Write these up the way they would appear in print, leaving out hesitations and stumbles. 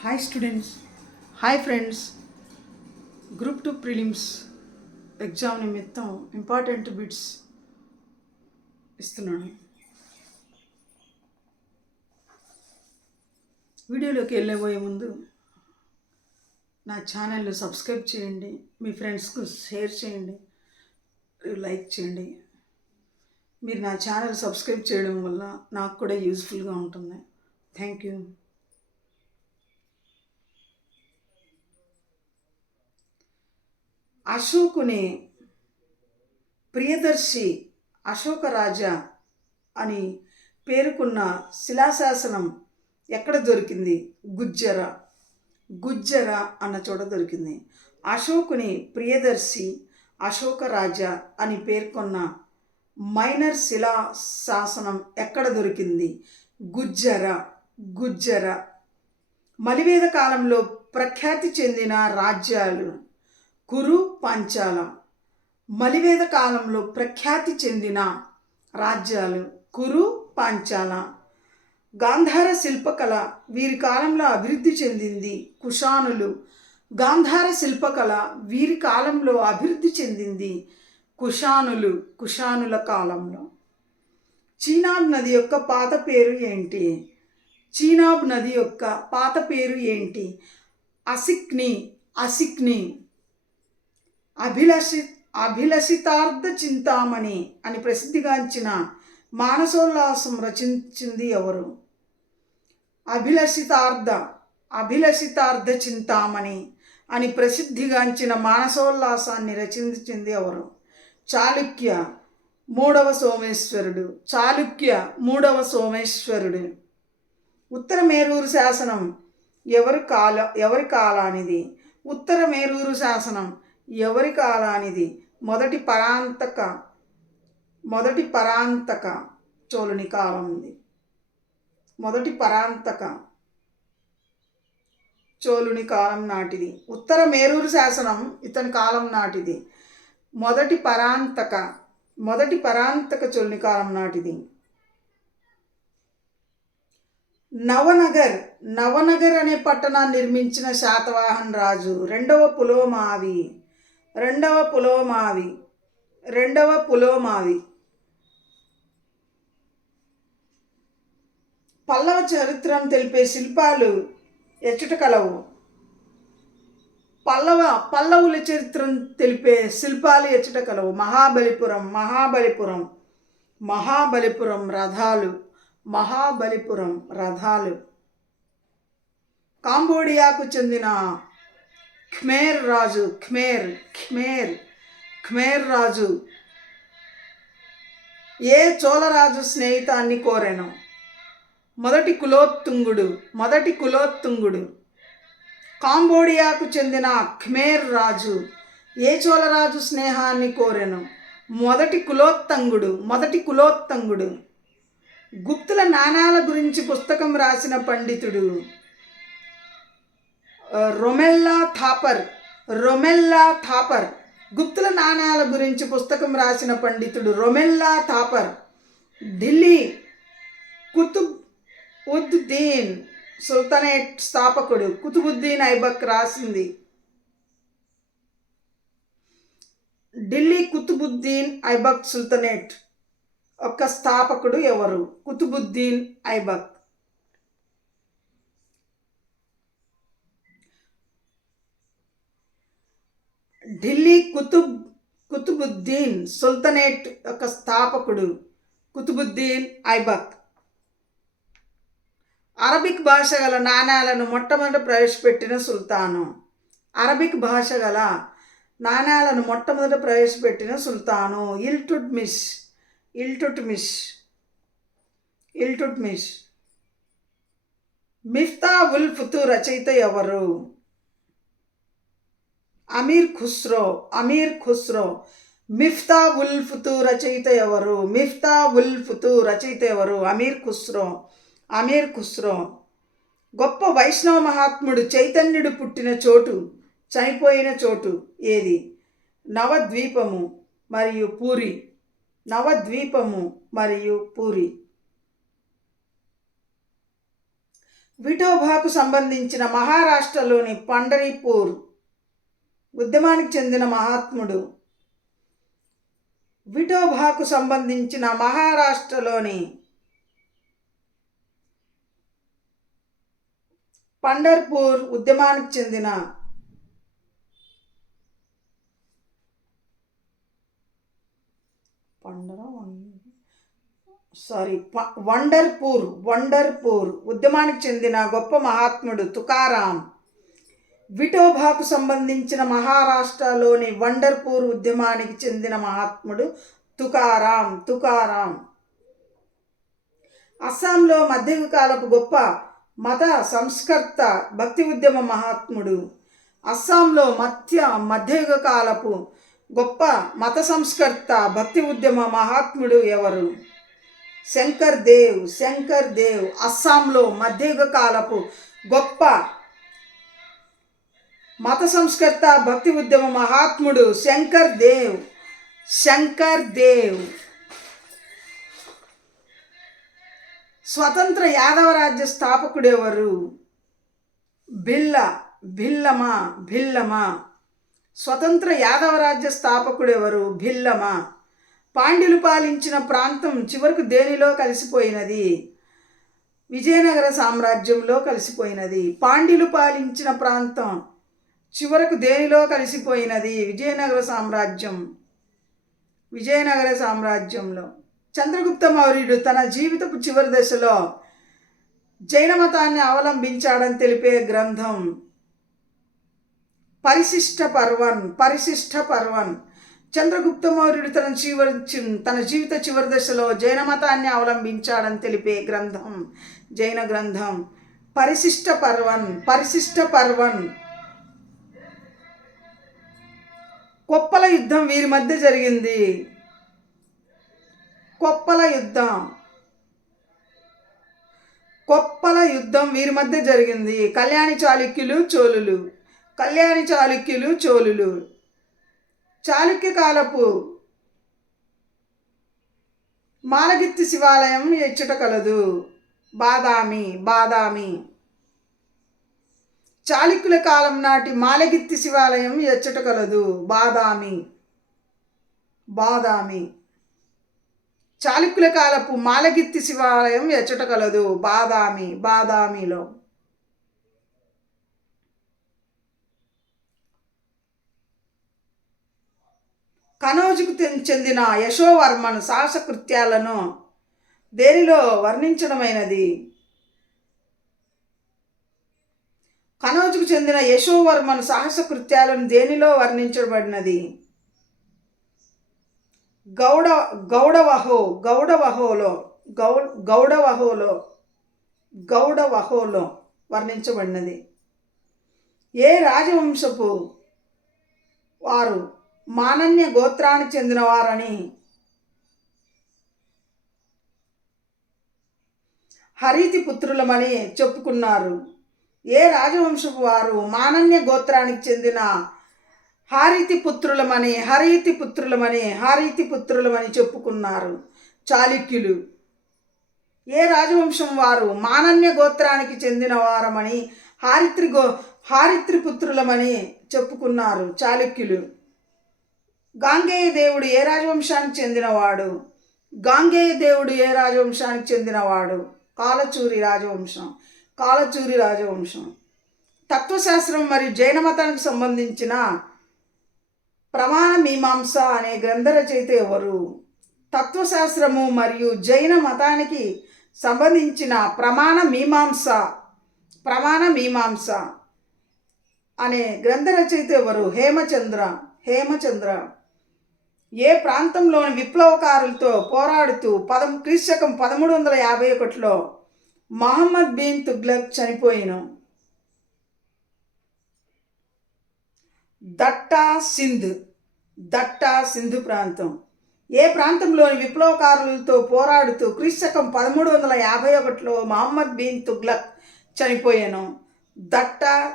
Hi students, hi friends. Group 2 prelims exam నిమిత్తం important bits ఇస్తున్నాను. వీడియోలోకి వెళ్ళబోయే ముందు నా ఛానల్ సబ్స్క్రైబ్ చేయండి, మీ ఫ్రెండ్స్కు షేర్ చేయండి, లైక్ చేయండి. మీరు నా ఛానల్ సబ్స్క్రైబ్ చేయడం వల్ల నాకు కూడా యూజ్ఫుల్గా ఉంటుంది. Thank you. అశోకుని ప్రియదర్శి అశోకరాజా అని పేరుకున్న శిలాశాసనం ఎక్కడ దొరికింది? గుజ్జర అన్న చోట దొరికింది. అశోకుని ప్రియదర్శి అశోకరాజా అని పేర్కొన్న మైనర్ శిలాశాసనం ఎక్కడ దొరికింది? గుజ్జర. మలివేద కాలంలో ప్రఖ్యాతి చెందిన రాజ్యాలు కురు, పాంచాల. మలివేద కాలంలో ప్రఖ్యాతి చెందిన రాజ్యాలు కురు, పాంచాల. గాంధార శిల్పకళ వీరి కాలంలో అభివృద్ధి చెందింది కుషానులు. గాంధార శిల్పకళ వీరి కాలంలో అభివృద్ధి చెందింది కుషానుల కాలంలో. చీనాబ్ నది యొక్క పాత పేరు ఏంటి? చీనాబ్ నది యొక్క పాత పేరు ఏంటి? అసిక్ని. అభిలషితార్థ చింతామణి అని ప్రసిద్ధిగాంచిన మానసోల్లాసం రచించింది ఎవరు? అభిలషితార్థ చింతామణి అని ప్రసిద్ధిగాంచిన మానసోల్లాసాన్ని రచించింది ఎవరు? చాళుక్య మూడవ సోమేశ్వరుడు. ఉత్తర మేరూరు శాసనం ఎవరి కాలానిది? ఉత్తర మేరూరు శాసనం ఎవరి కాలానిది? మొదటి పరాంతక చోళుని కాలంది. మొదటి పరాంతక చోళుని కాలం నాటిది. ఉత్తర మేరూరు శాసనం ఇతని కాలం నాటిది. మొదటి పరాంతక చోళుని కాలం నాటిది. నవనగర్ అనే పట్టణాన్ని నిర్మించిన శాతవాహన్ రాజు రెండవ పులోమావి. పల్లవ చరిత్రను తెలిపే శిల్పాలు ఎచ్చట కలవు? పల్లవుల చరిత్రను తెలిపే శిల్పాలు ఎచ్చట కలవు? మహాబలిపురం రథాలు. కాంబోడియాకు చెందిన ఖమేర్ రాజు ఏ చోళరాజు స్నేహితాన్ని కోరెను? మొదటి కులోత్తుంగుడు. కాంబోడియాకు చెందిన ఖమేర్ రాజు ఏ చోళరాజు స్నేహాన్ని కోరెను? మొదటి కులోత్తంగుడు. గుప్తుల నాణాల గురించి పుస్తకం రాసిన పండితుడు? రొమెల్లా థాపర్. గుప్తుల నాణాల గురించి పుస్తకం రాసిన పండితుడు రొమెల్లా థాపర్. ఢిల్లీ కుతుబుద్దీన్ సుల్తానేట్ స్థాపకుడు కుతుబుద్దీన్ ఐబక్ రాసింది. ఢిల్లీ కుతుబుద్దీన్ ఐబక్ సుల్తానేట్ యొక్క స్థాపకుడు ఎవరు? కుతుబుద్దీన్ ఐబక్. ఢిల్లీ కుతుబుద్దీన్ సుల్తానేట్ యొక్క స్థాపకుడు కుతుబుద్దీన్ ఐబక్. అరబిక్ భాష గల నాణాలను మొట్టమొదట ప్రవేశపెట్టిన సుల్తాను? అరబిక్ భాష గల నాణాలను మొట్టమొదట ప్రవేశపెట్టిన సుల్తాను ఇల్టుట్మిష్. మిఫ్తా ఉల్ ఫుతూర్ రచయిత ఎవరు? అమీర్ ఖుస్రో. మిఫ్తా ఉల్ ఫుతూర్ రచయిత ఎవరు? అమీర్ ఖుస్రో. గొప్ప వైష్ణవ మహాత్ముడు చైతన్యుడు పుట్టిన చోటు, చనిపోయిన చోటు ఏది? నవద్వీపము మరియు పూరి. విఠోబాకు సంబంధించిన మహారాష్ట్రలోని పండరీపూర్ ఉద్యమానికి చెందిన మహాత్ముడు. విఠోబాకు సంబంధించిన మహారాష్ట్రలోని పండర్పూర్ ఉద్యమానికి చెందిన వండర్పూర్ ఉద్యమానికి చెందిన గొప్ప మహాత్ముడు తుకారాం. విఠోబాకు సంబంధించిన మహారాష్ట్రలోని వండర్పూర్ ఉద్యమానికి చెందిన మహాత్ముడు తుకారాం. అస్సాంలో మధ్యయుగకాలపు గొప్ప మత సంస్కర్త భక్తి ఉద్యమ మహాత్ముడు. అస్సాంలో మధ్యయుగకాలపు గొప్ప మత సంస్కర్త భక్తి ఉద్యమ మహాత్ముడు ఎవరు? శంకర్ దేవ్. అస్సాంలో మధ్యయుగకాలపు గొప్ప మత సంస్కర్త భక్తి ఉద్యమ మహాత్ముడు శంకర్ దేవ్. స్వతంత్ర యాదవ రాజ్య స్థాపకుడు ఎవరు? భిల్లమ. స్వతంత్ర యాదవ రాజ్య స్థాపకుడు ఎవరు? భిల్లమ. పాండ్యులు పాలించిన ప్రాంతం చివరకు దేనిలో కలిసిపోయినది? విజయనగర సామ్రాజ్యంలో కలిసిపోయినది. పాండ్యులు పాలించిన ప్రాంతం చివరకు దేనిలో కలిసిపోయినది? విజయనగర సామ్రాజ్యంలో. చంద్రగుప్త మౌర్యుడు తన జీవితపు చివరి దశలో జైన మతాన్ని అవలంబించాడని తెలిపే గ్రంథం పరిశిష్ట పర్వన్. చంద్రగుప్త మౌర్యుడు తన జీవిత చివరి దశలో జైన మతాన్ని అవలంబించాడని తెలిపే గ్రంథం జైన గ్రంథం పరిశిష్ట పర్వన్. కొప్పల యుద్ధం వీరి మధ్య జరిగింది. కొప్పల యుద్ధం వీరి మధ్య జరిగింది. కళ్యాణి చాళుక్యులు చోళులు. చాళుక్య కాలపు మాలగిత్తి శివాలయం ఎచ్చట కలదు? బాదామి. చాళుక్యుల కాలం నాటి మాలగిత్తి శివాలయం ఎచ్చట కలదు? బాదామి. చాళుక్యుల కాలపు మాలగిత్తి శివాలయం ఎచ్చట కలదు? బాదామిలో. కనౌజుకు చెందిన యశోవర్మన్ సాహసకృత్యాలను దేనిలో వర్ణించడమైనది? కనౌజుకు చెందిన యశోవర్మన్ సాహసకృత్యాలను దేనిలో వర్ణించబడినది? గౌడవహోలో వర్ణించబడినది. ఏ రాజవంశపు వారు మానన్య గోత్రానికి చెందినవారని హరీతి పుత్రులమని చెప్పుకున్నారు? ఏ రాజవంశపు వారు మానన్య గోత్రానికి చెందిన హరీతి పుత్రులమని చెప్పుకున్నారు? చాళుక్యులు. ఏ రాజవంశం వారు మానన్య గోత్రానికి చెందిన వారమని హారిత్రి పుత్రులమని చెప్పుకున్నారు? చాళుక్యులు. గాంగేయ దేవుడు ఏ రాజవంశానికి చెందినవాడు? కాలచూరి రాజవంశం. తత్వశాస్త్రం మరియు జైన మతానికి సంబంధించిన ప్రమాణ మీమాంస అనే గ్రంథ రచయిత ఎవరు? తత్వశాస్త్రము మరియు జైన మతానికి సంబంధించిన ప్రమాణ మీమాంస అనే గ్రంథ రచయిత ఎవరు? హేమచంద్ర. ఏ ప్రాంతంలోని విప్లవకారులతో పోరాడుతూ క్రీస్తకం 1351లో మహమ్మద్ బిన్ తుగ్లక్ చనిపోయిను? దట్టా సింధు ప్రాంతం. ఏ ప్రాంతంలోని విప్లవకారులతో పోరాడుతూ క్రీస్తకం 1351లో మహమ్మద్ బిన్ తుగ్లక్ చనిపోయాను? దట్టా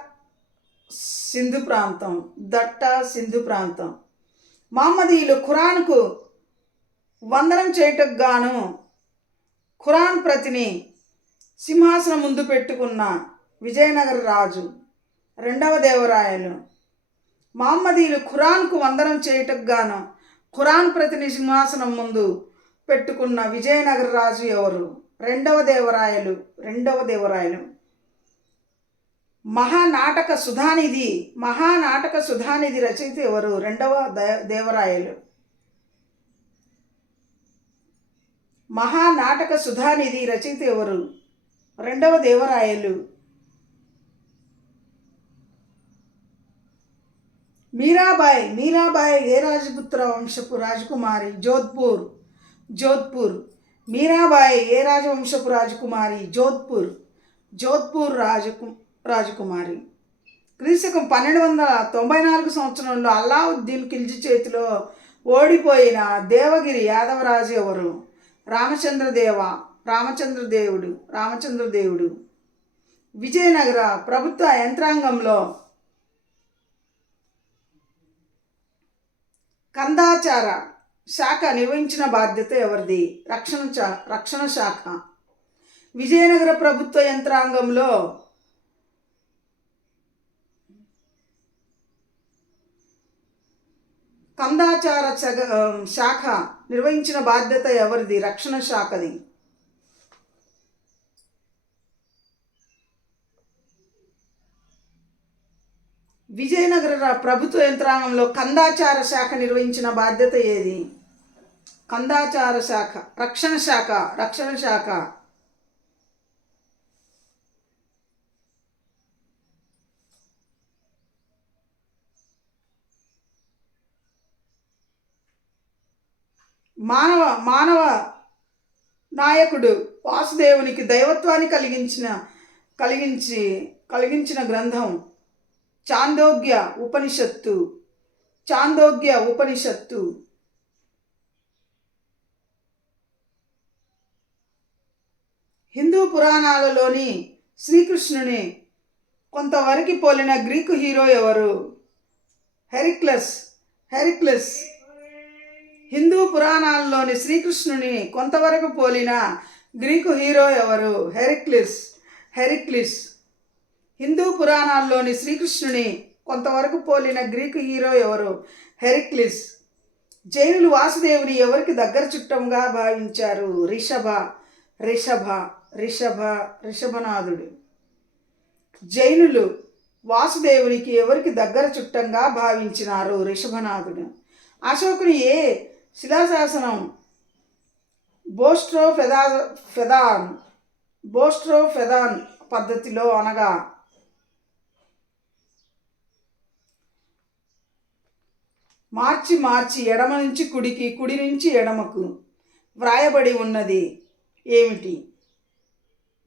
సింధు ప్రాంతం. మహమ్మదీయులు ఖురాన్కు వందనం చేయుటకు గాను ఖురాన్ ప్రతిని సింహాసనం ముందు పెట్టుకున్న విజయనగర రాజు రెండవ దేవరాయలు. మహమ్మదీయులు ఖురాన్కు వందనం చేయుటకు గాను ఖురాన్ ప్రతిని సింహాసనం ముందు పెట్టుకున్న విజయనగర రాజు ఎవరు? రెండవ దేవరాయలు. మహానాటక సుధానిధి రచయిత ఎవరు? రెండవ దేవరాయలు. మహానాటక సుధానిధి రచయిత ఎవరు? రెండవ దేవరాయలు. మీరాబాయి ఏ రాజపుత్ర వంశపు రాజకుమారి? జోధ్పూర్. మీరాబాయి ఏ రాజవంశపు రాజకుమారి? జోధ్పూర్ రాజకుమారి. క్రీస్తకం 1294 సంవత్సరంలో అల్లావుద్దీన్ ఖిల్జీ చేతిలో ఓడిపోయిన దేవగిరి యాదవరాజు ఎవరు? రామచంద్రదేవుడు. విజయనగర ప్రభుత్వ యంత్రాంగంలో కందాచార శాఖ నిర్వహించిన బాధ్యత ఎవరిది? రక్షణ శాఖ. విజయనగర ప్రభుత్వ యంత్రాంగంలో కందాచార శాఖ నిర్వహించిన బాధ్యత ఎవరిది? రక్షణ శాఖది. విజయనగర ప్రభుత్వ యంత్రాంగంలో కందాచార శాఖ నిర్వహించిన బాధ్యత ఏది? కందాచార శాఖ. రక్షణ శాఖ. మానవ నాయకుడు వాసుదేవునికి దైవత్వాన్ని కలిగించిన గ్రంథం చాందోగ్య ఉపనిషత్తు. హిందూ పురాణాలలోని శ్రీకృష్ణుని కొంతవరకు పోలిన గ్రీకు హీరో ఎవరు? హెరిక్లస్. హిందూ పురాణాల్లోని శ్రీకృష్ణుని కొంతవరకు పోలిన గ్రీకు హీరో ఎవరు? హెరిక్లిస్. హిందూ పురాణాల్లోని శ్రీకృష్ణుని కొంతవరకు పోలిన గ్రీకు హీరో ఎవరు? హెరిక్లిస్. జైనులు వాసుదేవుని ఎవరికి దగ్గర చుట్టంగా భావించారు? రిషభనాథుడు. జైనులు వాసుదేవునికి ఎవరికి దగ్గర చుట్టంగా భావించినారు? రిషభనాథుడు. అశోకుని ఏ శిలాశాసనం బోస్ట్రోఫెదాన్ పద్ధతిలో అనగా మార్చి ఎడమ నుంచి కుడికి, కుడి నుంచి ఎడమకు వ్రాయబడి ఉన్నది ఏమిటి?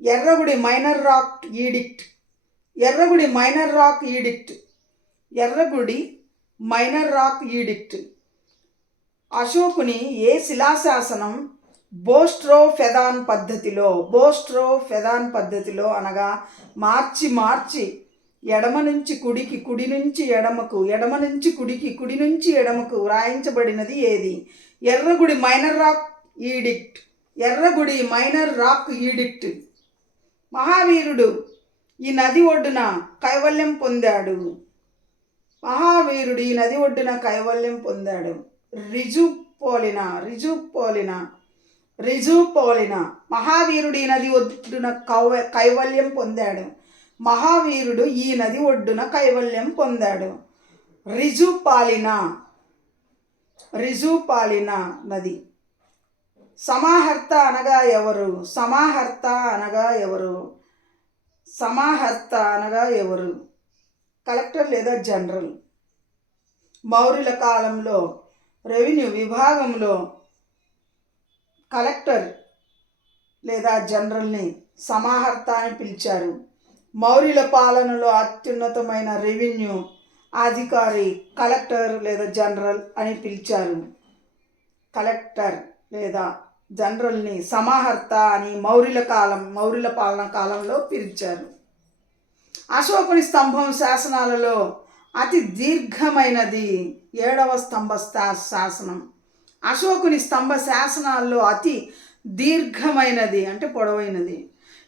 Erragudi minor rock edict. అశోకుని ఏ శిలాశాసనం బోస్ట్రోఫెదాన్ పద్ధతిలో అనగా మార్చి ఎడమ నుంచి కుడికి, కుడి నుంచి ఎడమకు, ఎడమ నుంచి కుడికి, కుడి నుంచి ఎడమకు వ్రాయించబడినది ఏది? Erragudi minor rock edict. మహావీరుడు ఈ నది ఒడ్డున కైవల్యం పొందాడు. రిజుపోలిన. మహావీరుడు ఈ నది ఒడ్డున కైవల్యం పొందాడు. రిజుపాలిన నది. సమాహర్త అనగా ఎవరు? కలెక్టర్ లేదా జనరల్. మౌర్యుల కాలంలో రెవెన్యూ విభాగంలో కలెక్టర్ లేదా జనరల్ని సమాహర్త అని పిలిచారు. మౌర్యుల పాలనలో అత్యున్నతమైన రెవెన్యూ అధికారి కలెక్టర్ లేదా జనరల్ అని పిలిచారు. కలెక్టర్ లేదా జనరల్ని సమాహర్త అని మౌర్యుల పాలన కాలంలో పిలిచారు. అశోకుని స్తంభం శాసనాలలో అతి దీర్ఘమైనది 7వ స్తంభ శాసనం. అశోకుని స్తంభ శాసనాల్లో అతి దీర్ఘమైనది అంటే పొడవైనది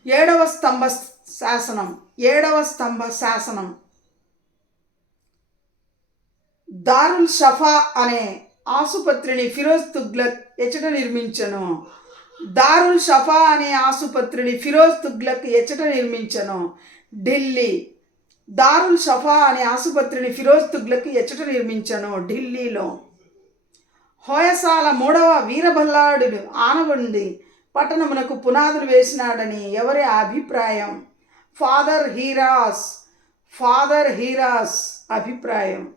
ఏడవ స్తంభ శాసనం. ఏడవ స్తంభ శాసనం. దారుల్ షఫా అనే ఆసుపత్రిని ఫిరోజ్ తుగ్లక్ ఎచ్చట నిర్మించను. దారుల్ షఫా అనే ఆసుపత్రిని ఫిరోజ్ తుగ్లక్ ఎచ్చట నిర్మించను. ఢిల్లీ. దారుల్ షఫా అనే ఆసుపత్రిని ఫిరోజ్ తుగ్లక్ ఎచ్చట నిర్మించను. ఢిల్లీలో. హోయసాల మూడవ వీరభల్లాడుడు ఆనగొండి పట్టణమునకు పునాదులు వేసినాడని ఎవరి అభిప్రాయం? ఫాదర్ హీరాస్ అభిప్రాయం.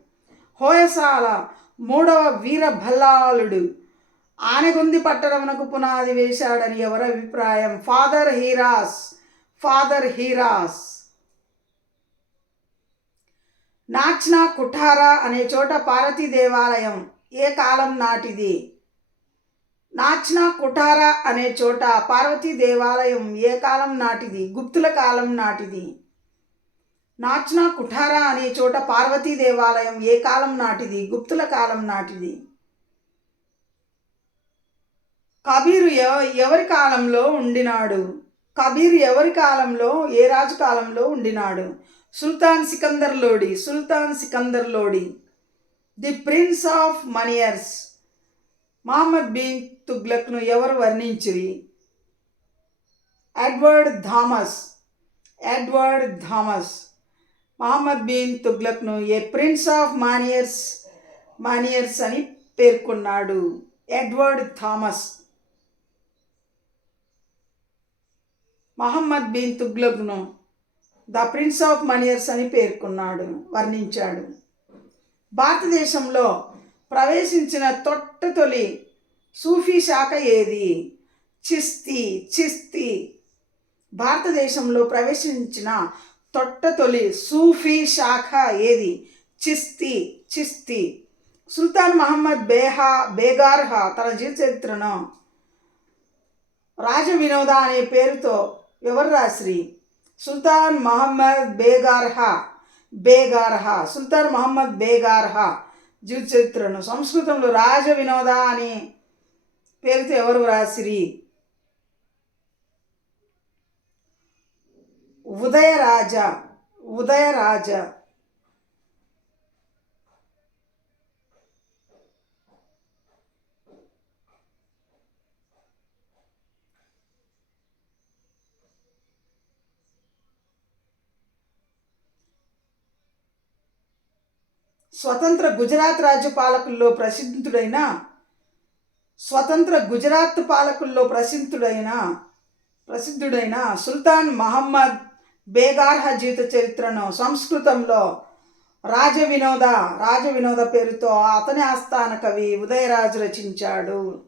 హోయసాల మూడవ వీరభల్లాలుడు ఆనగొంది పట్టణమునకు పునాది వేశాడని ఎవరి అభిప్రాయం? ఫాదర్ హీరాస్. నాచ్నా కుఠారా అనే చోట పార్వతీ దేవాలయం ఏ కాలం నాటిది? నాచ్నా కుఠారా అనే చోట పార్వతీ దేవాలయం ఏ కాలం నాటిది? గుప్తుల కాలం నాటిది. నాచ్నా కుఠారా అనే చోట పార్వతీ దేవాలయం ఏ కాలం నాటిది? గుప్తుల కాలం నాటిది. కబీరు ఎవరి కాలంలో ఉండినాడు? కబీర్ ఎవరి కాలంలో, ఏ రాజు కాలంలో ఉండినాడు? Sultan Sikandar Lodi. The prince of moneyers. Muhammad bin తుగ్లక్ను ఎవరు వర్ణించిరి? Edward Thomas. మహమ్మద్ బిన్ తుగ్లక్ను ఏ ప్రిన్స్ ఆఫ్ మానియర్స్ అని పేర్కొన్నాడు? Edward Thomas. మహమ్మద్ బిన్ తుగ్లక్ను ద ప్రిన్స్ ఆఫ్ మానియర్స్ అని వర్ణించాడు. భారతదేశంలో ప్రవేశించిన తొలి సూఫీ శాఖ ఏది? చిస్తీ. భారతదేశంలో ప్రవేశించిన తొలి సూఫీ శాఖ ఏది? చిస్తీ. సుల్తాన్ మహమ్మద్ బేగార్హా తన జీవిత చరిత్రను రాజ వినోద అనే పేరుతో ఎవరు రాసిరి? సుల్తాన్ మహమ్మద్ బేగార్హా జీవిత చరిత్రను సంస్కృతంలో రాజ వినోద అనే పేరుతో ఎవరు రాసిరి? ఉదయరాజ. స్వతంత్ర గుజరాత్ పాలకుల్లో ప్రసిద్ధుడైన సుల్తాన్ మహమ్మద్ బేగార్హా జీవిత చరిత్రను సంస్కృతంలో రాజ వినోద పేరుతో అతని ఆస్థాన కవి ఉదయరాజు రచించాడు.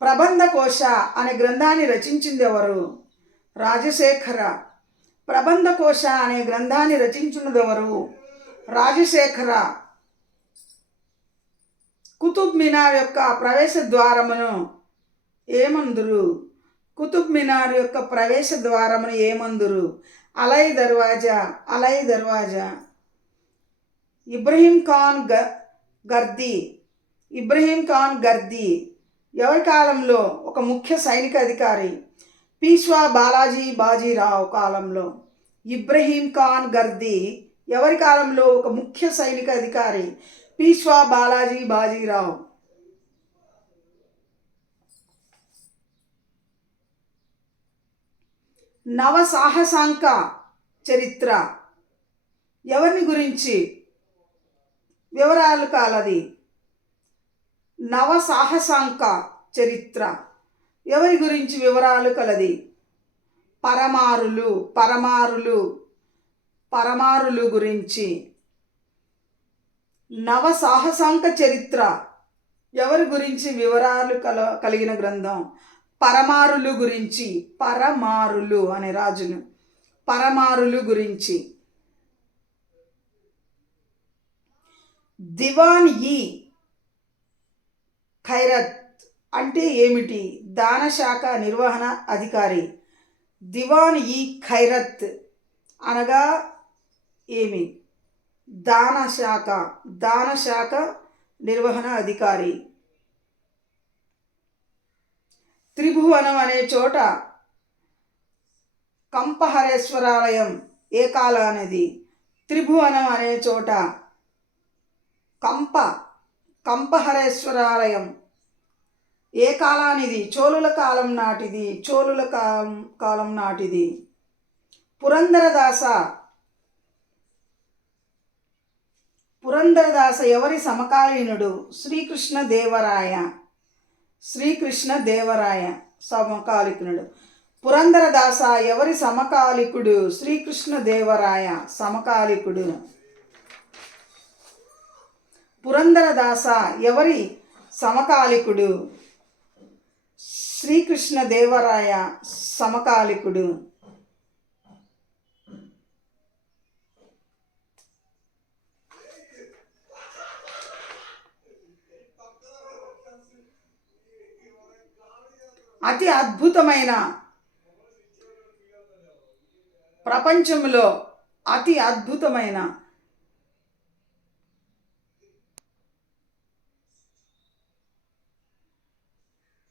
ప్రబంధకోశ అనే గ్రంథాన్ని రచించింది ఎవరు? రాజశేఖర. ప్రబంధకోశ అనే గ్రంథాన్ని రచించినదెవరు? రాజశేఖర. కుతుబ్ మినార్ యొక్క ప్రవేశ ద్వారమును ఏమందురు? అలై దర్వాజా. ఇబ్రహీం ఖాన్ గర్దీ ఎవరి కాలంలో ఒక ముఖ్య సైనిక అధికారి? పీష్వా బాజీరావు కాలంలో. ఇబ్రహీం ఖాన్ గర్దీ ఎవరి కాలంలో ఒక ముఖ్య సైనిక అధికారి? పీష్వా బాజీరావు. నవసాహసాంక చరిత్ర ఎవరిని గురించి వివరాలు కలది? నవసాహసాంక చరిత్ర ఎవరి గురించి వివరాలు కలది? పరమారులు గురించి. నవసాహసాంక చరిత్ర ఎవరి గురించి వివరాలు కలిగిన గ్రంథం? పరమారులు గురించి. పరమారులు అనే రాజును. పరమారులు గురించి. దివాన్-ఈ ఖైరత్ అంటే ఏమిటి? దాన శాఖ నిర్వహణ అధికారి. దివాన్-ఈ ఖైరత్ అనగా ఏమి? దాన శాఖ నిర్వహణ అధికారి. త్రిభువనం అనే చోట కంపహరేశ్వరాలయం ఏ కాలానిది? త్రిభువనం అనే చోట కంపహరేశ్వరాలయం ఏ కాలానిది? చోళుల కాలం నాటిది. చోళుల కాలం నాటిది. పురందరదాస ఎవరి సమకాలీనుడు? శ్రీకృష్ణదేవరాయ సమకాలికునుడు. పురందరదాస ఎవరి సమకాలికుడు? శ్రీకృష్ణదేవరాయ సమకాలికుడు. పురందరదాస ఎవరి సమకాలికుడు? శ్రీకృష్ణదేవరాయ సమకాలికుడు. అతి అద్భుతమైన ప్రపంచంలో అతి అద్భుతమైన